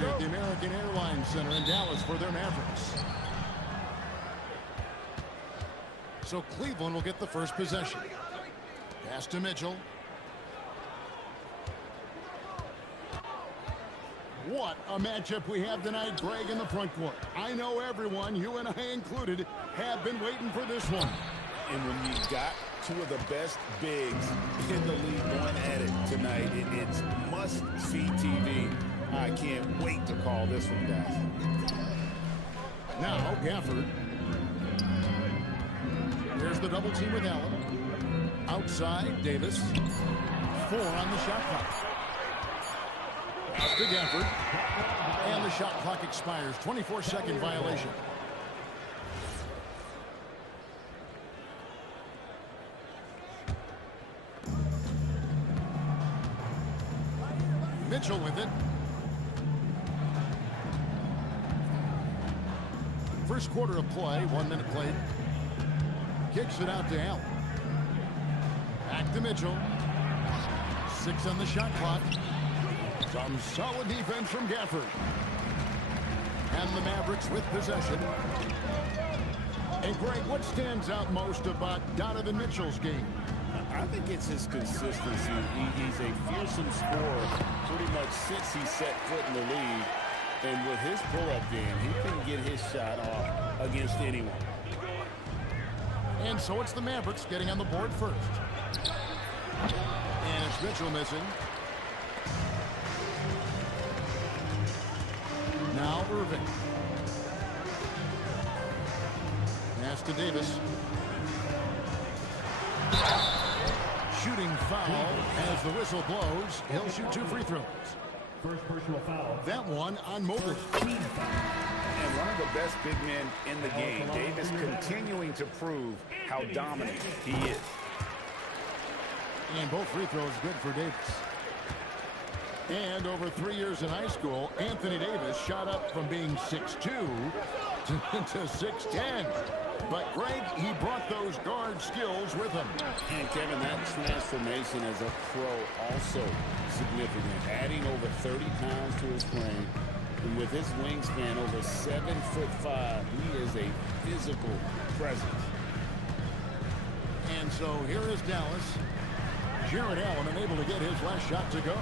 here at the American Airlines Center in Dallas for their Mavericks. So Cleveland will get the first possession. Pass to Mitchell. What a matchup we have tonight, Greg, in the front court. I know everyone, you and I included, have been waiting for this one. And when you got two of the best bigs in the league going at it tonight, it's must-see TV. I can't wait to call this one, guys. Now, Gafford. Here's the double team with Allen. Outside, Davis. 4 on the shot clock. Pass to Gafford. And the shot clock expires. 24-second violation. Mitchell with it. First quarter of play, 1 minute played. Kicks it out to Allen. Back to Mitchell. 6 on the shot clock. Some solid defense from Gafford. And the Mavericks with possession. And Greg, what stands out most about Donovan Mitchell's game? I think it's his consistency. He's a fearsome scorer pretty much since he set foot in the league. And with his pull-up game, he can get his shot off against anyone. And so it's the Mavericks getting on the board first. And it's Mitchell missing. Now Irving. Pass to Davis. Shooting foul as the whistle blows. He'll shoot 2 free throws. First personal foul. That one on Mobley. And one of the best big men in the game, Davis, continuing to prove how dominant he is. And both free throws good for Davis. And over 3 years in high school, Anthony Davis shot up from being 6'2" to 6'10". But Greg, he brought those guard skills with him. And Kevin, that transformation as a pro also significant. Adding over 30 pounds to his frame. And with his wingspan over 7'5", he is a physical presence. And so here is Dallas. Jared Allen unable to get his last shot to go.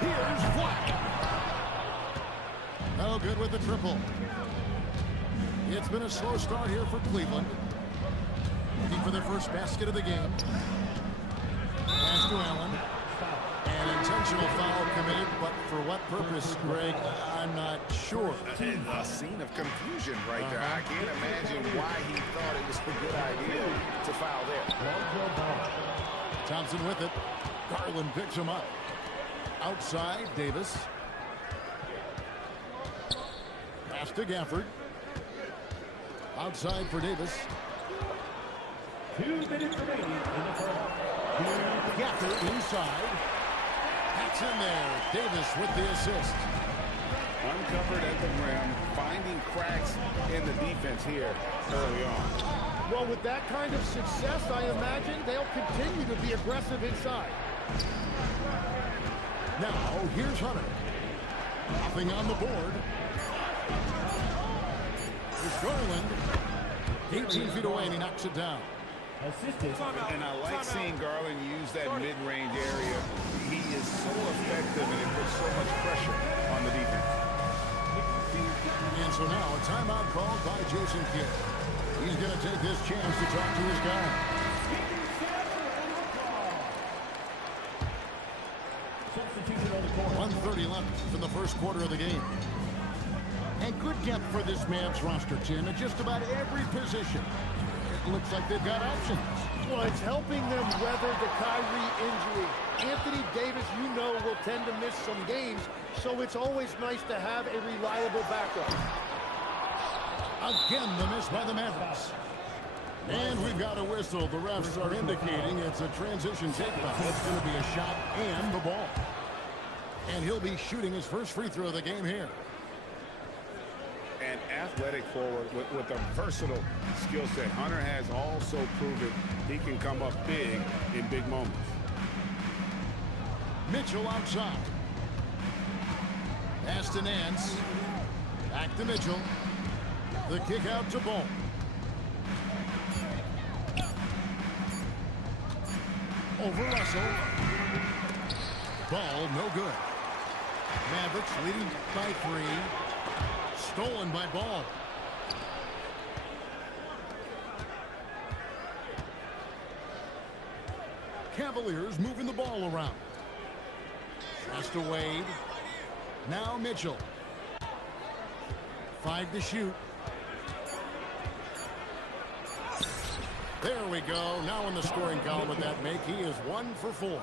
Here's Flack. Oh, good with the triple. It's been a slow start here for Cleveland. Looking for their first basket of the game. Pass to Allen. An intentional foul committed, but for what purpose, Greg, I'm not sure. A scene of confusion right there. I can't imagine why he thought it was a good idea to foul there. Thompson with it. Garland picks him up. Outside, Davis. Pass to Gafford. Outside for Davis. 2 minutes remaining in the first. Gafford inside. That's in there. Davis with the assist. Uncovered at the rim, finding cracks in the defense here early on. Well, with that kind of success, I imagine they'll continue to be aggressive inside. Now, here's Hunter. Nothing on the board. Here's Garland. 18 feet away, and he knocks it down. Assisted. And I like seeing Garland use that mid-range area. He is so effective, and it puts so much pressure on the defense. And so now a timeout called by Jason Kidd. He's going to take this chance to talk to his guy. 1:30 left in the first quarter of the game. And good depth for this Mavs roster, Tim, at just about every position. It looks like they've got options. Well, it's helping them weather the Kyrie injury. Anthony Davis, you know, will tend to miss some games, so it's always nice to have a reliable backup. Again, the miss by the Mavericks. And we've got a whistle. The refs are indicating it's a transition take foul. It's going to be a shot and the ball. And he'll be shooting his first free throw of the game here. An athletic forward with a versatile skill set. Hunter has also proven he can come up big in big moments. Mitchell outside. Pass Pass to Nance. Back to Mitchell. The kick out to Ball. Over Russell. Ball, no good. Mavericks leading by 3. Stolen by Ball. Cavaliers moving the ball around. Pass to Wade. Now Mitchell. 5 to shoot. There we go. Now in the scoring column with that make, he is 1 for 4.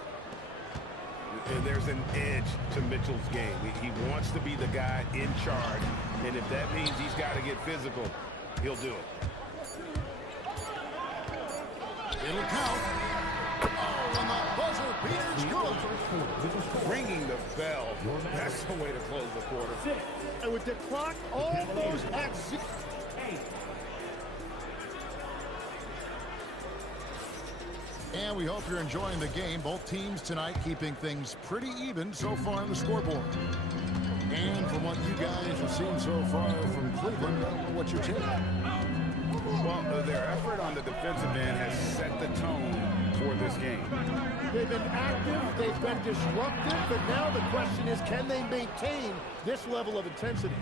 And there's an edge to Mitchell's game. He wants to be the guy in charge, and if that means he's got to get physical, he'll do it. It'll count. Oh, and the buzzer beater's good. Ringing the bell. That's the way to close the quarter. And with the clock almost at 6. And we hope you're enjoying the game. Both teams tonight keeping things pretty even so far on the scoreboard. And from what you guys have seen so far from Cleveland, I don't know what you're taking. Well, their effort on the defensive end has set the tone for this game. They've been active, they've been disruptive, but now the question is, can they maintain this level of intensity?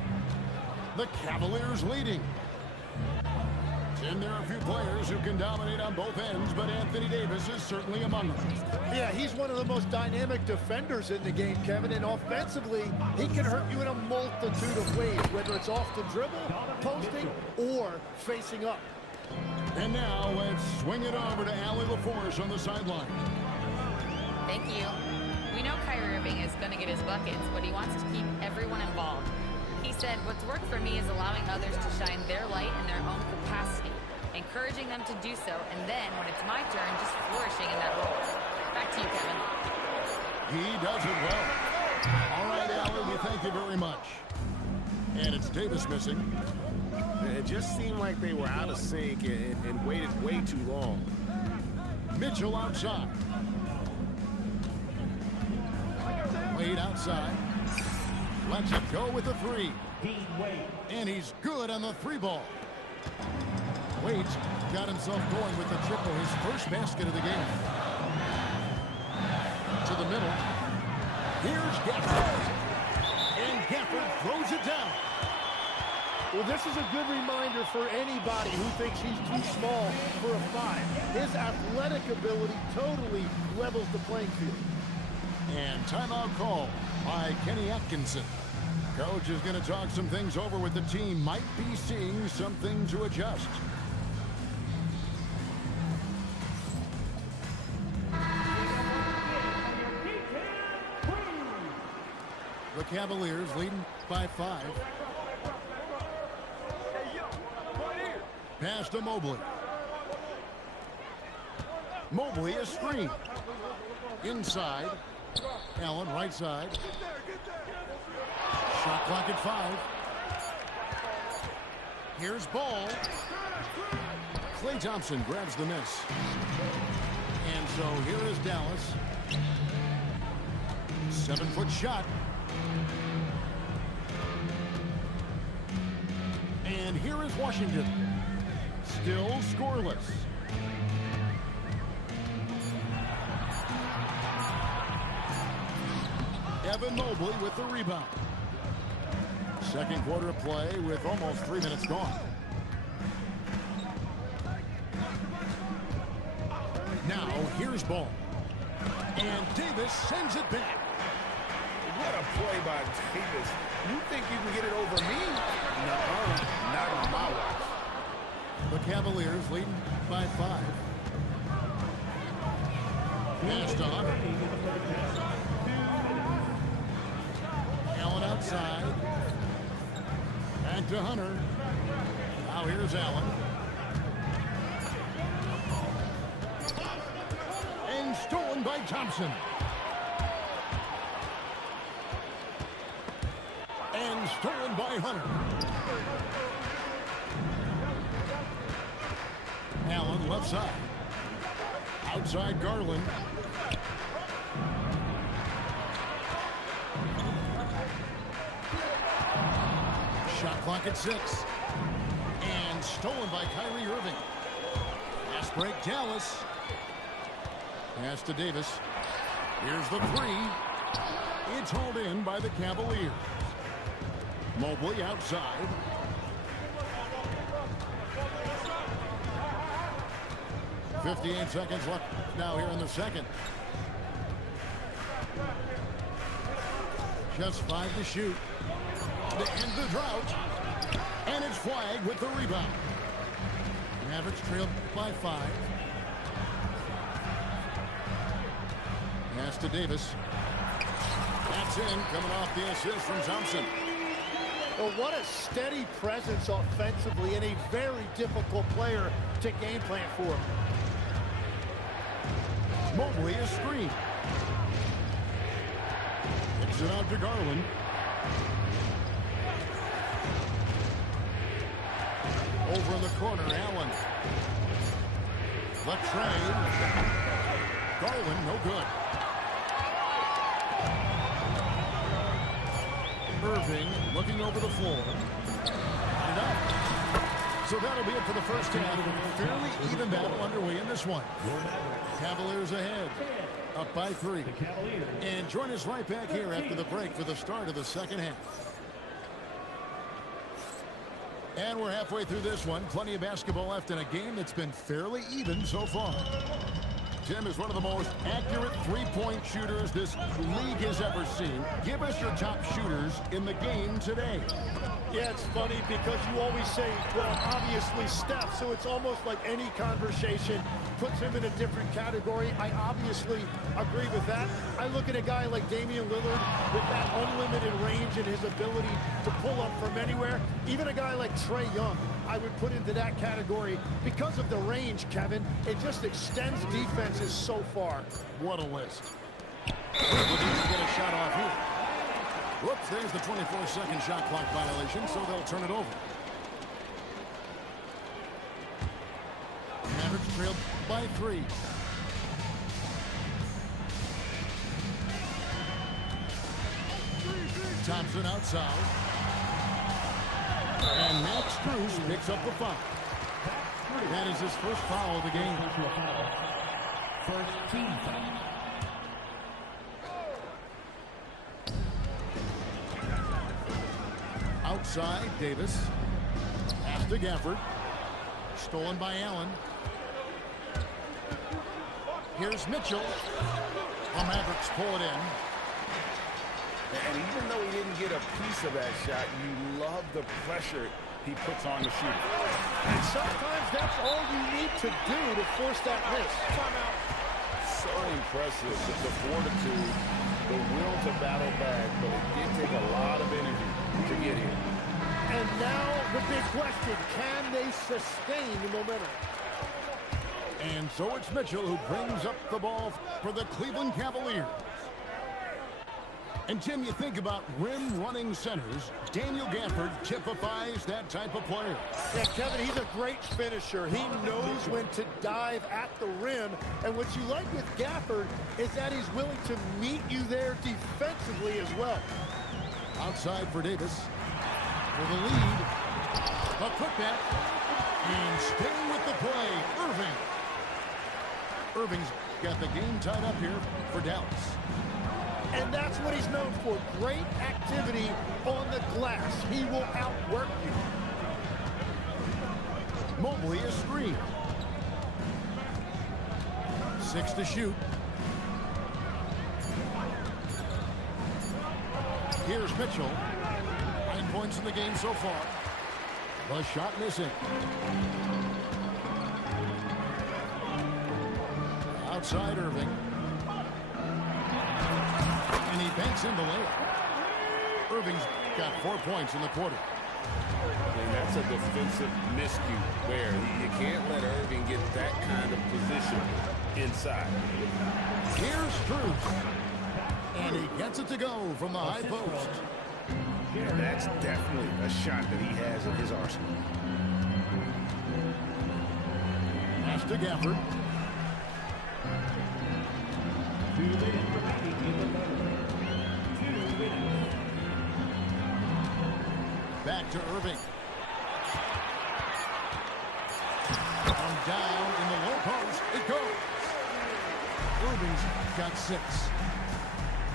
The Cavaliers leading. And there are a few players who can dominate on both ends, but Anthony Davis is certainly among them. Yeah, he's one of the most dynamic defenders in the game, Kevin, and offensively, he can hurt you in a multitude of ways, whether it's off the dribble, posting, or facing up. And now let's swing it over to Allie LaForce on the sideline. Thank you. We know Kyrie Irving is going to get his buckets, but he wants to keep everyone involved. He said, what's worked for me is allowing others to shine their light in their own capacity, encouraging them to do so, and then, when it's my turn, just flourishing in that role. Back to you, Kevin. He does it well. All right, Allie, we thank you very much. And it's Davis missing. It just seemed like they were out of sync and waited way too long. Mitchell outside. Wade outside. Lets it go with the 3. And he's good on the 3 ball. Wade's got himself going with the triple, his first basket of the game. To the middle. Here's Gafford. And Gafford throws it down. Well, this is a good reminder for anybody who thinks he's too small for a 5. His athletic ability totally levels the playing field. And timeout call by Kenny Atkinson. Coach is going to talk some things over with the team. Might be seeing something to adjust. The Cavaliers leading by 5. Pass to Mobley. Mobley is screen. Inside. Allen right side. Shot clock at 5. Here's Ball. Klay Thompson grabs the miss. And so here is Dallas. 7-foot shot. And here is Washington. Still scoreless. Evan Mobley with the rebound. Second quarter of play with almost 3 minutes gone. Now here's Ball. And Davis sends it back. What a play by Davis. You think you can get it over me? No, not on my watch. The Cavaliers leading by 5. Pass to Hunter. Allen outside. Back to Hunter. Now here's Allen. And stolen by Thompson. And stolen by Hunter. Allen left side. Outside Garland. Shot clock at 6. And stolen by Kyrie Irving. Fast break, Dallas. Pass to Davis. Here's the 3. It's hauled in by the Cavaliers. Mobley outside. .58 seconds left now here in the second. Just 5 to shoot to end the drought. And it's flagged with the rebound. Mavericks trailed by 5. Pass to Davis. That's in, coming off the assist from Thompson. Well, what a steady presence offensively and a very difficult player to game plan for. Mobley is screen. Kicks it out to Garland. Over in the corner, Allen. Left trade. Garland, no good. Irving looking over the floor. And up. So that'll be it for the first half. Fairly even battle underway in this one. Cavaliers ahead. Up by 3. And join us right back here after the break for the start of the second half. And we're halfway through this one. Plenty of basketball left in a game that's been fairly even so far. Tim is one of the most accurate three-point shooters this league has ever seen. Give us your top shooters in the game today. Yeah, it's funny because you always say, well, obviously Steph, so it's almost like any conversation puts him in a different category. I obviously agree with that. I look at a guy like Damian Lillard with that unlimited range and his ability to pull up from anywhere. Even a guy like Trae Young, I would put into that category because of the range, Kevin. It just extends defenses so far. What a list. Looking to get a shot off here. Whoops, there's the 24-second shot clock violation, so they'll turn it over. Mavericks trailed by 3. Thompson outside. And Max Strus picks up the foul. That is his first foul of the game. First team foul. Outside, Davis. Pass to Gafford. Stolen by Allen. Here's Mitchell. The Mavericks pull it in. And even though he didn't get a piece of that shot, you love the pressure he puts on the shooter. And sometimes that's all you need to do to force that miss. So impressive with the fortitude, the will to battle back, but it did take a lot of energy to get here. And now the big question, can they sustain the momentum? And so it's Mitchell who brings up the ball for the Cleveland Cavaliers. And Tim, you think about rim-running centers, Daniel Gafford typifies that type of player. Yeah, Kevin, he's a great finisher. He knows when to dive at the rim. And what you like with Gafford is that he's willing to meet you there defensively as well. Outside for Davis. For the lead. A putback. And staying with the play, Irving. Irving's got the game tied up here for Dallas. And that's what he's known for. Great activity on the glass. He will outwork you. Mobley is screen. 6 to shoot. Here's Mitchell. 9 points in the game so far. The shot missing. Outside Irving. And he banks in the layup. Irving's got 4 points in the quarter. And that's a defensive miscue where you can't let Irving get that kind of position inside. Here's Strus. And he gets it to go from the high post. And that's definitely a shot that he has in his arsenal. Pass to Gafford. 2 minutes remaining in the third. 2 minutes. Back to Irving. From down in the low post, it goes. Irving's got 6.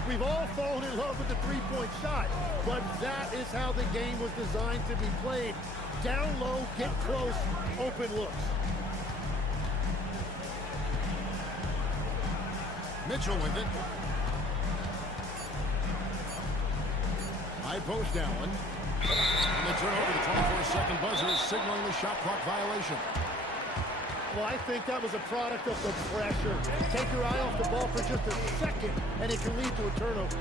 We've all fallen in love with the three-point shot, but that is how the game was designed to be played. Down low, get close, open looks. Mitchell with it. High post Allen. And the turnover, the 24-second buzzer, signaling the shot clock violation. Well, I think that was a product of the pressure. Take your eye off the ball for just a second, and it can lead to a turnover.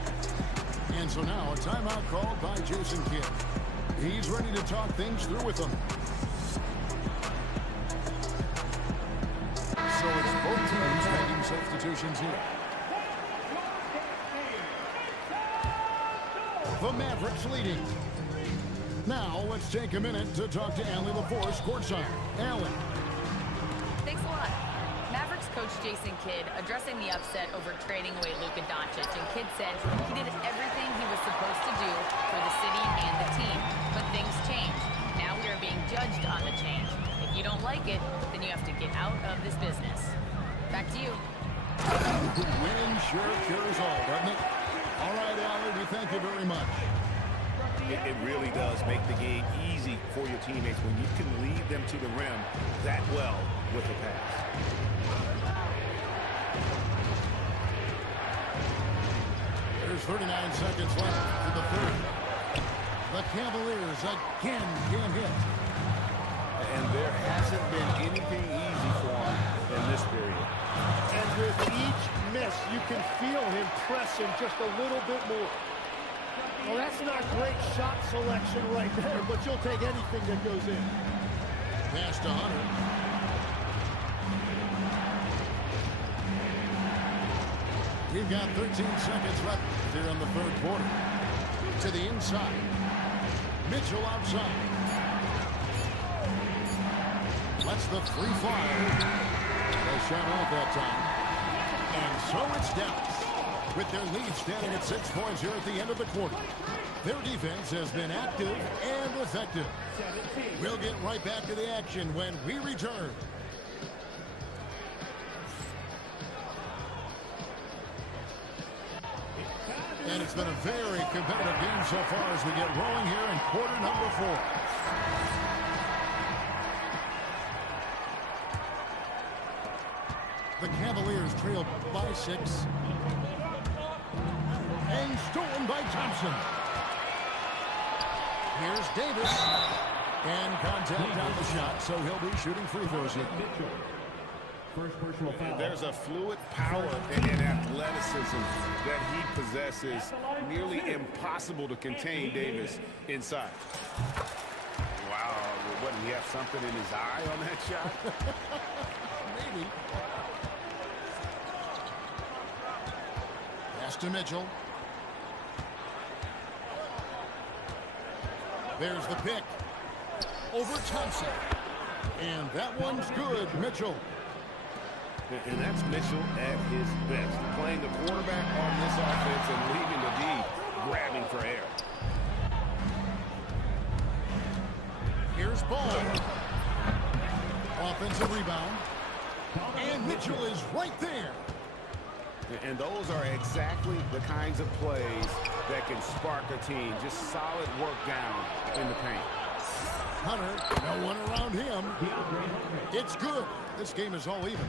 And so now a timeout called by Jason Kidd. He's ready to talk things through with them. So it's both teams making substitutions here. The Mavericks leading. Now let's take a minute to talk to Allie LaForce courtside. Allie. Thanks a lot. Mavericks coach Jason Kidd addressing the upset over trading away Luka Doncic, and Kidd said he did everything he was supposed to do for the city and the team. But things change. Now we are being judged on the change. If you don't like it, then you have to get out of this business. Back to you. Winning sure cures all, doesn't it? All right, Allie, we thank you very much. It really does make the game easy for your teammates when you can lead them to the rim that well with a pass. There's 39 seconds left in the third. The Cavaliers again can't hit. And there hasn't been anything easy for him in this period. And with each miss, you can feel him pressing just a little bit more. Well, that's not great shot selection right there, but you'll take anything that goes in. Pass to Hunter. We've got 13 seconds left here in the third quarter. To the inside. Mitchell outside. Lets the three fly. They shot off that time. And so it's Dallas, with their lead standing at 6 points here at the end of the quarter. Their defense has been active and effective. We'll get right back to the action when we return. And it's been a very competitive game so far as we get rolling here in quarter number 4. The Cavaliers trail by 6. And stolen by Thompson. Here's Davis. And contact on the shot, so he'll be shooting free throws here. First personal foul. There's a fluid power and athleticism that he possesses. Nearly impossible to contain Davis inside. Wow, what, did he have something in his eye on that shot? Maybe. Pass to Mitchell. There's the pick. Over Thompson. And that one's good, Mitchell. And that's Mitchell at his best. Playing the quarterback on this offense and leaving the D grabbing for air. Here's Ball. Offensive rebound. And Mitchell is right there. And those are exactly the kinds of plays that can spark a team. Just solid work down in the paint. Hunter, no one around him. It's good. This game is all even.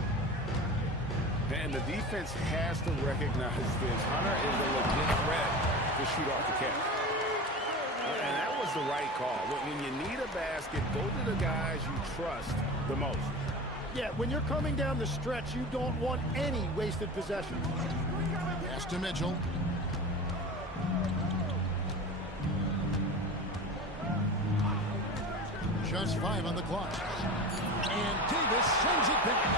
And the defense has to recognize this. Hunter is a legit threat to shoot off the catch. And that was the right call. When you need a basket, go to the guys you trust the most. Yeah, when you're coming down the stretch, you don't want any wasted possession. Pass to Mitchell. Just 5 on the clock. And Davis sends it back.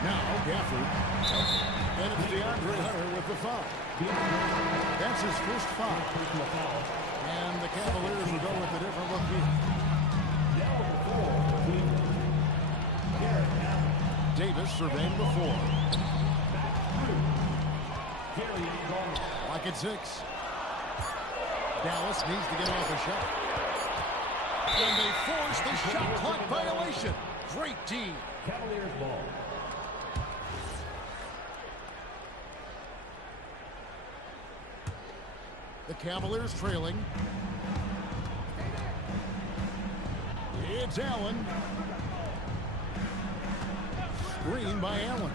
Now, Gafford. And it's DeAndre Hunter with the foul. That's his first foul. And the Cavaliers will go with a different look here. Davis surveying before. Like at 6. Dallas needs to get off a shot. And they force the shot clock violation. Great team. Cavaliers ball. The Cavaliers trailing. It's Allen. Screen by Allen.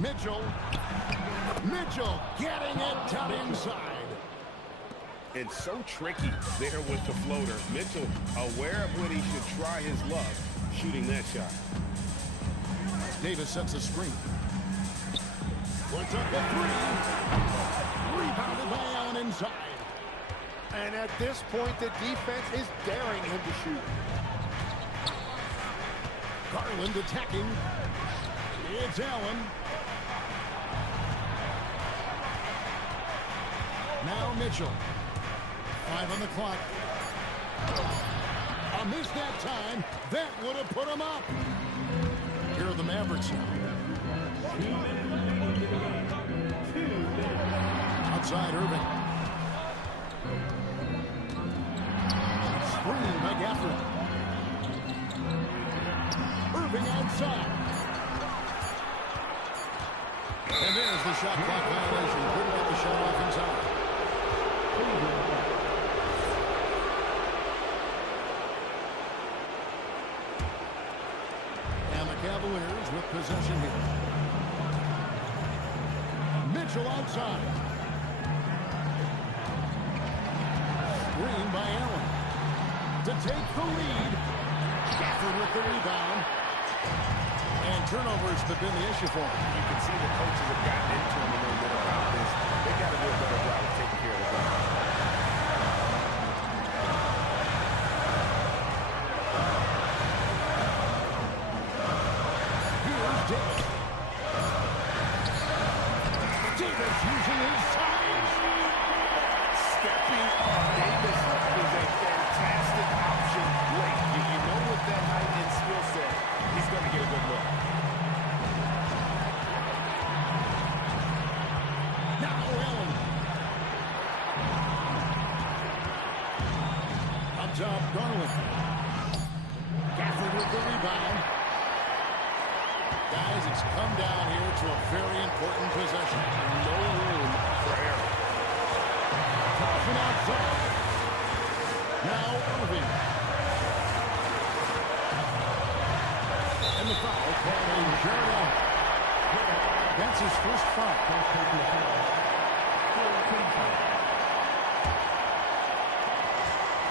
Mitchell. Mitchell getting it down inside. And so tricky there with the floater. Mitchell aware of when he should try his luck shooting that shot. Davis sets a screen. Puts up a three. Rebounded by Allen inside. And at this point, the defense is daring him to shoot. Garland attacking. It's Allen. Now Mitchell. 5 on the clock. A miss that time. That would have put him up. Here are the Mavericks now. Outside Irving. Screen by Gafford. Irving outside. And there's the shot clock violation. Couldn't get the shot off inside. And the Cavaliers with possession here. Mitchell outside. Screen by Allen. To take the lead. Gafford with the rebound. And turnovers have been the issue for him. You can see the coaches have gotten into him a little bit about this. They got to do a better job of taking care of the ball. Here's Davis. Davis using his size. Stepping up, Davis is a fantastic option late. You know with that height and skill set, he's going to get a good look. Now Allen. Up top, Garland. Gafford with the rebound. Guys, it's come down here to a very important possession. No room for error. Tossing outside. Now Irving. And the foul called on Jared Allen. That's his first foul.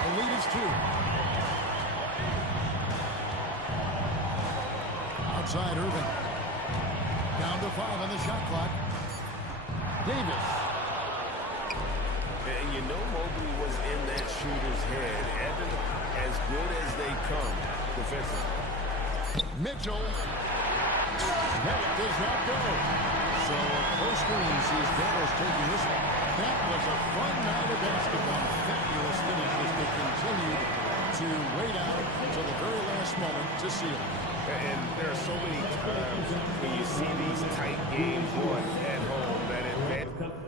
The lead is 2. Outside Irving. Down to 5 on the shot clock. Davis. And you know Mobley was in that shooter's head. Evan, as good as they come defensively. Mitchell. That does not go. So close screen sees Dallas taking this one. That was a fun night of basketball. Fabulous finish as they continued to wait out until the very last moment to seal it. And there are so many times when you see these tight games won at home that advantage.